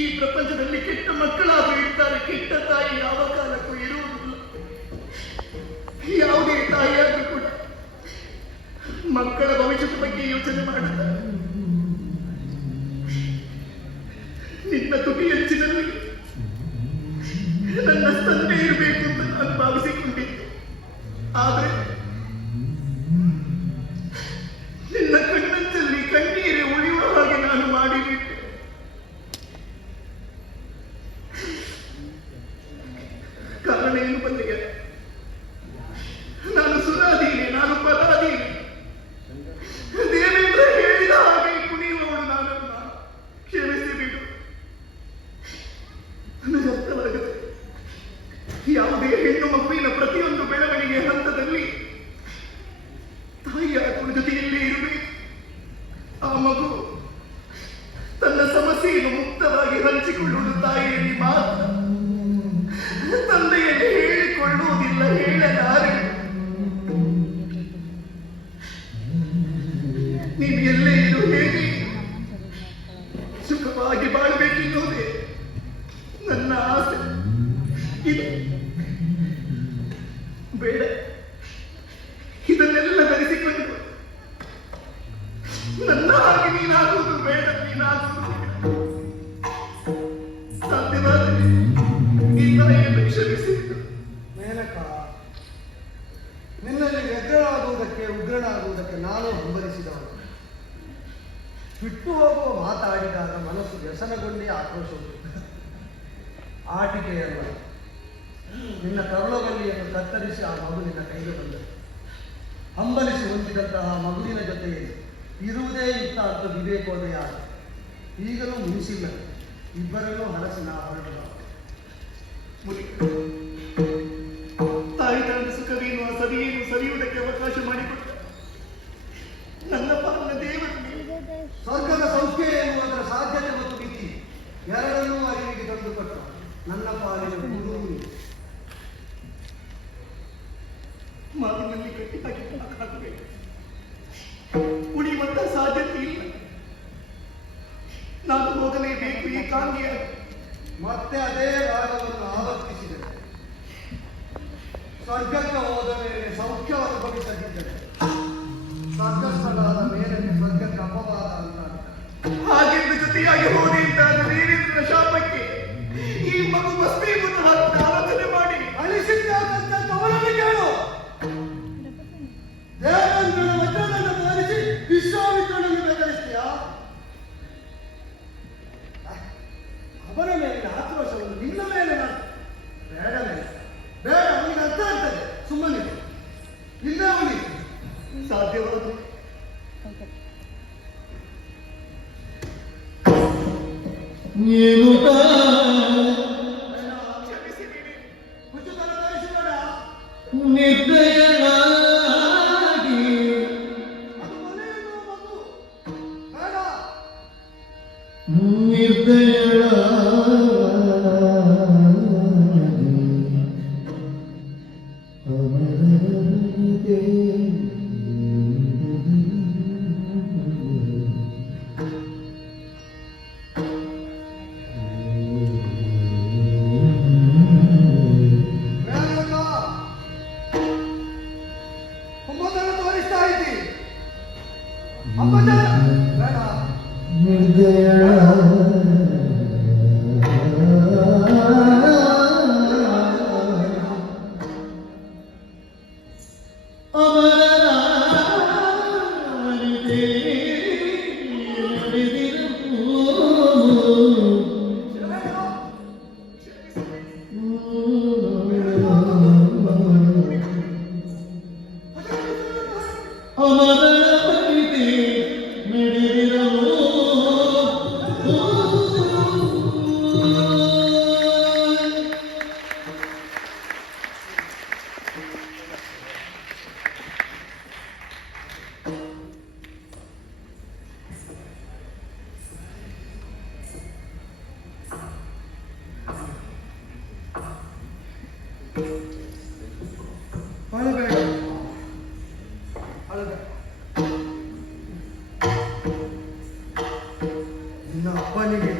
ಈ ಪ್ರಪಂಚದಲ್ಲಿ ಕೆಟ್ಟ ಮಕ್ಕಳಾದರೂ ಇರ್ತಾರೆ, ಕೆಟ್ಟ ತಾಯಿ ಯಾವ ಕಾಲಕ್ಕೂ ಇರುವುದಿಲ್ಲ. ಯಾವುದೇ ತಾಯಿಯಾದ್ರೂ ಕೂಡ ಮಕ್ಕಳ ಭವಿಷ್ಯದ ಬಗ್ಗೆ ಯೋಚನೆ ಮಾಡುತ್ತಾರೆ. ನಿನ್ನ ತುಟಿಯಂಚಿನಲ್ಲಿ ನನ್ನ ತಂದೆ ಇರಬೇಕು ಅಂತ ನಾನು ಭಾವಿಸಿಕೊಂಡಿದ್ದೆ. ಆದರೆ ನಿನ್ನ ಕಣ್ಣಂಚಲ್ಲಿ ಕಣ್ಣೀರೇ ಉಳಿಯುವ ಹಾಗೆ ನಾನು ಮಾಡಿಬಿಟ್ಟೆ. ಕಾರಣ ಏನು ಬಂದಿಗೆ? ನಾನು ಸುರಾದೀನೆ, ನಾನು ಪರಾದೀನೆ. ದೇವೇಂದ್ರ ಹೇಳಿದ ಹಾಗೆ ಕುಣಿಯುವವಳು ನಾನನ್ನ ಕ್ಷಮಿಸಿ ಬಿಡು. ನನಗೆ ಅರ್ಥವಾಗುತ್ತೆ, ಯಾವುದೇ ಹೆಣ್ಣು ಮಗುವಿನ ಪ್ರತಿಯೊಂದು ಬೆಳವಣಿಗೆ ಹಂತದಲ್ಲಿ ತಾಯಿಯ ಜೊತೆಯಲ್ಲೇ ಇರಬೇಕು. ಆ ಮಗು ತನ್ನ ಸಮಸ್ಯೆಯನ್ನು ಮುಕ್ತವಾಗಿ ಹಂಚಿಕೊಳ್ಳುವುದು ತಾಯಿಯಲ್ಲಿ ಮಾತ್ರ. ತಂದೆಯಲ್ಲಿ ಹೇಳಿಕೊಳ್ಳುವುದಿಲ್ಲ, ಹೇಳಲಾರೆ. ನೀನು ಎಲ್ಲೇ ಇದ್ದು ಹೇಗೆ ಸುಖವಾಗಿ ಬಾಳಬೇಕೆನ್ನುವುದೇ ನನ್ನ ಆಸೆ. ಇದು ಬೇಡ, ಇದನ್ನೆಲ್ಲ ಧರಿಸಿಕೊಂಡು ನನ್ನ ಹಾಗೆ ನೀನಾಗುವುದು ಬೇಡ, ನೀನಾಗುವುದು ಬೇಡ. ಸಾಧ್ಯವಾದರೆ ಈ ತಾಯಿಯನ್ನು ಕ್ಷಮಿಸಿದ್ದು. ಮೇನಕ, ನಿನ್ನಲ್ಲಿ ವ್ಯಗ್ರನಾಗುವುದಕ್ಕೆ ಉಗ್ರನಾಗುವುದಕ್ಕೆ ನಾನು ಹಂಬಲಿಸಿದವನು. ಬಿಟ್ಟು ಹೋಗುವ ಮಾತಾಡಿದಾಗ ಮನಸ್ಸು ವ್ಯಸನಗೊಂಡೇ ಆಕ್ರೋಶವು. ಆಟಿಕೆಯಲ್ಲ, ನಿನ್ನ ಕರುಳಬಳ್ಳಿಯನ್ನು ಕತ್ತರಿಸಿ ಆ ಮಗು ನಿನ್ನ ಕೈಗೆ ಬಂದರು. ಹಂಬಲಿಸಿ ಹೊಂದಿದಂತಹ ಮಗುವಿನ ಜೊತೆಗೆ ಇರುವುದೇ ಇತ್ತ ಅಂತ ವಿವೇಕೋದಯ. ಈಗಲೂ ಮುನಿಸಿಲ್ಲ, ಇಬ್ಬರಲ್ಲೂ ಹಲಸಿನ ಹೊರಡಲ್ಲ. ತಾಯಿತನದ ಸುಖವೇನು ಸರಿಯೇನು ಸರಿಯುವುದಕ್ಕೆ ಅವಕಾಶ ಮಾಡಿಕೊಟ್ಟ ನನ್ನ ಪಾಲನ ದೇವರು. ಸ್ವರ್ಗದ ಸಂಸ್ಥೆ ಎನ್ನುವುದರ ಸಾಧ್ಯತೆ ಮತ್ತು ಮಿತಿ ಎರಡನ್ನೂ ಅರಿವಿಗೆ ತಂದುಕೊಟ್ಟ ನನ್ನ ಪಾಲಿನ ಗುರು. ಮಾತಿನಲ್ಲಿ ಕಟ್ಟಿ ಹಾಕಬೇಕು, ಉಳಿಯುವಂತ ಸಾಧ್ಯತೆ ಇಲ್ಲ. ನಾನು ಹೋಗಲೇಬೇಕು ಏಕಾಂಗಿಯ. ಮತ್ತೆ ಅದೇ ರಾಗವನ್ನು ಆವರ್ತಿಸಿದರೆ ಸ್ವರ್ಗಕ್ಕೆ ಹೋದ ಮೇಲೆ ಸೌಖ್ಯವನ್ನು ಭವಿಸದಿದ್ದರೆ ಸ್ವರ್ಗಸ್ಥಳಾದ ಮೇಲೆ ಸ್ವರ್ಗಕ್ಕೆ ಅಪವಾದ ಅಂತ. ಹಾಗೆಂದು ಜೊತೆಯಾಗಿ ಹೋದೆ ಅಂತಾದ ದೇವೇಂದ್ರನ ಶಾಪಕ್ಕೆ ಈ ಮಗು ಬಸ್ತೀಗುವುದು ಅಂತ ಆಲೋಚನೆ ಮಾಡಿ ಅಳಿಸಿದ್ದಾದಂತ ಅವರಲ್ಲಿ ಕೇಳು. ದೇವೇಂದ್ರನ ವಜ್ರದಂಡವನ್ನು ಧರಿಸಿ ವಿಶ್ವಾಮಿತ್ರನನ್ನು ಬೆದರಿಸ್ತೀಯಾ? ಅವನ ಮೇಲಿನ ಆಕ್ರೋಶವನ್ನು ನಿನ್ನ ಮೇಲೆ ನಾನು ಬೇಡ ಬೇಡ, ಅವನಿಗೆ ಅರ್ಥ ಆಗ್ತದೆ. ಸುಮ್ಮನೆ ಇಲ್ಲೇ ಅವನಿ ಸಾಧ್ಯವಾದ ಹುಚ್ಚುತನ ತೋರಿಸಬೇಡ. ನಿರ್ದಯನಾಗಿ ಅದು ಮನೆಯಲ್ಲೂ ಮಗು ಬೇಡ. ಅಳಬೇಡ, ಅಳಬೇಡ. ನಿನ್ನ ಅಪ್ಪನಿಗೆ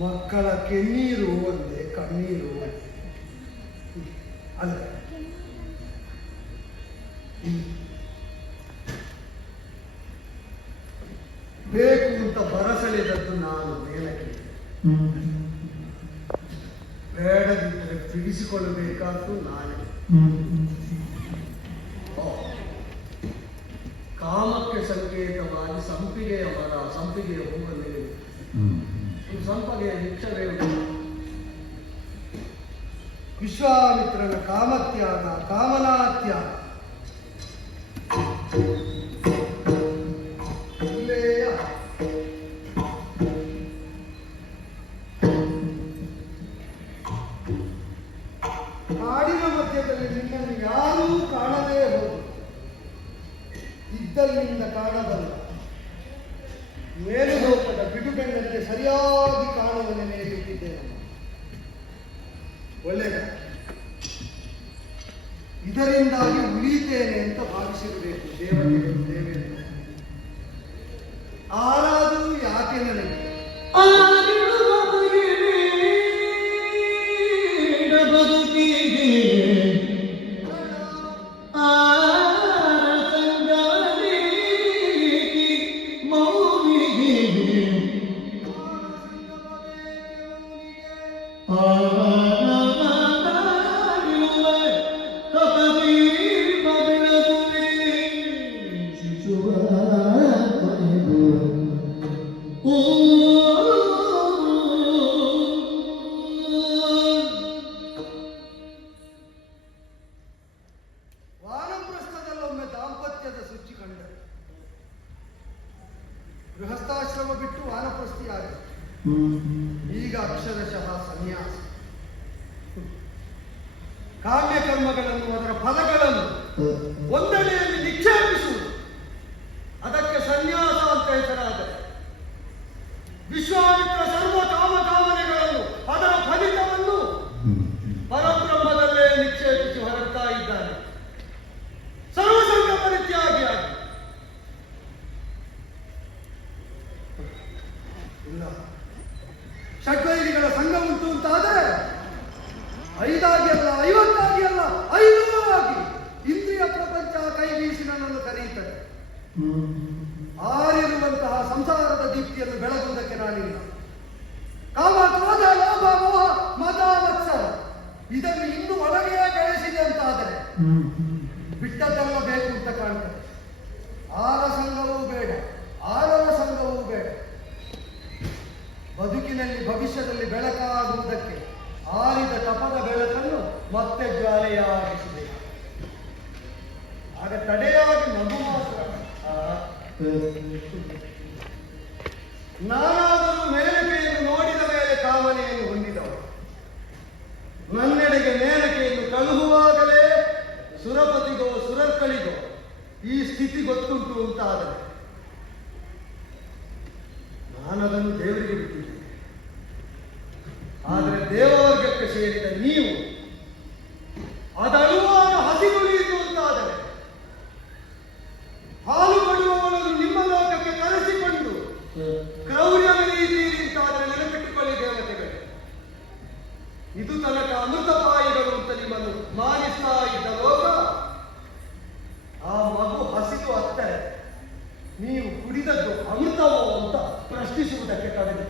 ಮಕ್ಕಳ ಕೆನ್ನೀರು ಒಂದೇ, ಕಣ್ಣೀರು ಒಂದೇ. ಅಳಬೇಡ. ಬೇಕು ಅಂತ ಬರಸಲಿದದ್ದು ನಾನು ಮೇಲಕ್ಕೆ, ಬೇಡದಿದ್ದರೆ ಬಿಡಿಸಿಕೊಳ್ಳಬೇಕಾದ್ದು ನಾನೇ. ಕಾಮಕ್ಕೆ ಸಂಕೇತವಾಗಿ ಸಂಪಿಗೆಯ ಮರ, ಸಂಪಿಗೆಯ ಹೂವನ್ನು ಸಂಪಗೆಯ ನಿಕ್ಷವೇ ವಿಶ್ವಾಮಿತ್ರನ ಕಾಮತ್ಯಾಗ, ಕಾಮನಾತ್ಯಾಗ ಇಲ್ಲೆಯ ಕಾಡಿನ ಮಧ್ಯದಲ್ಲಿ ನಿನ್ನನ್ನು ಯಾರೂ ಕಾಣದೇ ಹೋದು, ಇದ್ದಲ್ಲಿಂದ ಕಾಣಬಲ್ಲ ಮೇಲುಲೋಕದ ಬಿಡುಗಣ್ಣಕ್ಕೆ ಸರಿಯಾಗಿ ಕಾಣುವ ನೆನೆಗೆ ಬಿಟ್ಟಿದ್ದೇನೆ. ಒಳ್ಳೆಯದ, ಇದರಿಂದಾಗಿ ಉಳಿತೇನೆ ಅಂತ ಭಾವಿಸಿರಬೇಕು ದೇವತೆಗಳು, ದೇವೇಂದ್ರ. ಆರಾದರೂ ಯಾಕೆ ನನಗೆ ವಾನಪ್ರಸ್ಥದಲ್ಲೊಮ್ಮೆ ದಾಂಪತ್ಯದ ಶುಚಿ ಕಂಡರು. ಗೃಹಸ್ಥಾಶ್ರಮ ಬಿಟ್ಟು ವಾನಪ್ರಸ್ಥಿಯಾದ ಈಗ ಅಕ್ಷರಶಃ ಸನ್ಯಾಸ. ಕಾಮ್ಯ ಕರ್ಮಗಳನ್ನು, ಅದರ ಫಲಗಳನ್ನು ಒಂದೆಡೆಯಲ್ಲಿ ನಿಕ್ಷೇಪಿಸುವುದು, ಅದಕ್ಕೆ ಸನ್ಯಾಸ ಅಂತ ಹೆಸರಾದರೆ ವಿಶ್ವಾಮಿತ್ರ ಸರ್ವ ಕಾಮಕಾಮನೆಗಳನ್ನು, ಅದರ ಫಲಿತವನ್ನು ಪರಬ್ರಹ್ಮದಲ್ಲೇ ನಿಕ್ಷೇಪಿಸಿ ಹೊರಡ್ತಾ ಇದ್ದಾನೆ. ಸರ್ವಸಂಗ ಪರಿತ್ಯಾಗಿಯಾಗಿ ಇಲ್ಲ, ಷಡ್ವೈರಿಗಳ ಸಂಘ ಉಂಟು ಅಂತಾದರೆ 5 ಆಗಿ ಅಲ್ಲ, 50 ಆಗಿ ಅಲ್ಲ, 5 ಆಗಿ ಇಂದ್ರಿಯ ಪ್ರಪಂಚ ಕೈ ಬೀಸಿ ನನ್ನನ್ನು ಕರೆಯುತ್ತದೆ. ಆರಿರುವಂತಹ ಸಂಸಾರದ ದೀಪ್ತಿಯನ್ನು ಬೆಳಗುವುದಕ್ಕೆ ನಾನಿಲ್ಲ. ಕಾಮ, ಕ್ರೋಧ, ಲೋಭ, ಮೋಹ, ಮದ, ಮತ್ಸರ ಇದನ್ನು ಇನ್ನು ಒಳಗೆಯೇ ಬೆಳೆಸಿದೆ ಅಂತಾದರೆ ಬಿಟ್ಟದ್ದೆಲ್ಲ ಬೇಕು ಅಂತ ಕಾಣ್ತದೆ. ಆರ ಸಂಘವೂ ಬೇಡ, ಆರರ ಸಂಘವೂ ಬೇಡ. ಬದುಕಿನಲ್ಲಿ ಭವಿಷ್ಯದಲ್ಲಿ ಬೆಳಕಾಗುವುದಕ್ಕೆ ಆರಿದ ತಪದ ಬೆಳಕನ್ನು ಮತ್ತೆ ಜ್ವಾಲೆಯಾಗಿಸಿದೆ. ಆಗ ತಡೆಯಾಗಿ ಮಗು ಮಾತ್ರ. ನಾನಾದರೂ ಮೇಲಕೆಯನ್ನು ನೋಡಿದ ಮೇಲೆ ಕಾಮನೆಯನ್ನು ಹೊಂದಿದವರು, ನನ್ನೆಡೆಗೆ ಮೇಲಕೆಯನ್ನು ಕಳುಹುವಾಗಲೇ ಸುರಪತಿಗೋ ಸುರರ್ಕಳಿಗೋ ಈ ಸ್ಥಿತಿ ಗೊತ್ತುಂಟು ಅಂತಾದರೆ ನಾನದನ್ನು ದೇವರಿಗೆ ಬಿಟ್ಟಿದ್ದೇನೆ. ಆದರೆ ದೇವವರ್ಗಕ್ಕೆ ಸೇರಿದ ನೀವು ಅದಳುವಾಗ ಹಸಿಗುಳಿಯಿತು ಅಂತಾದರೆ ಹಾಲು ಕೊಡುವವಳನ್ನು ನಿಮ್ಮ ಲೋಕಕ್ಕೆ ಕರೆಸಿಕೊಂಡು ಕ್ರೌರ್ಯ ಮೆರೆಯುತ್ತೀರಿ ಅಂತಾದರೆ ನೆನಪಿಟ್ಟುಕೊಳ್ಳಿ ದೇವತೆಗಳು. ಇದು ತನಕ ಅಮೃತಪಾಯಿಗಳು ಅಂತ ನಿಮ್ಮನ್ನು ಮಾನಿಸ್ತಾ ಇದ್ದ ಲೋಕ ಆ ಮಗು ಹಸಿದು ಅತ್ತರೆ ನೀವು ಕುಡಿದದ್ದು ಅಮೃತವೋ ಅಂತ ಪ್ರಶ್ನಿಸುವುದಕ್ಕೆ ಕರೆದು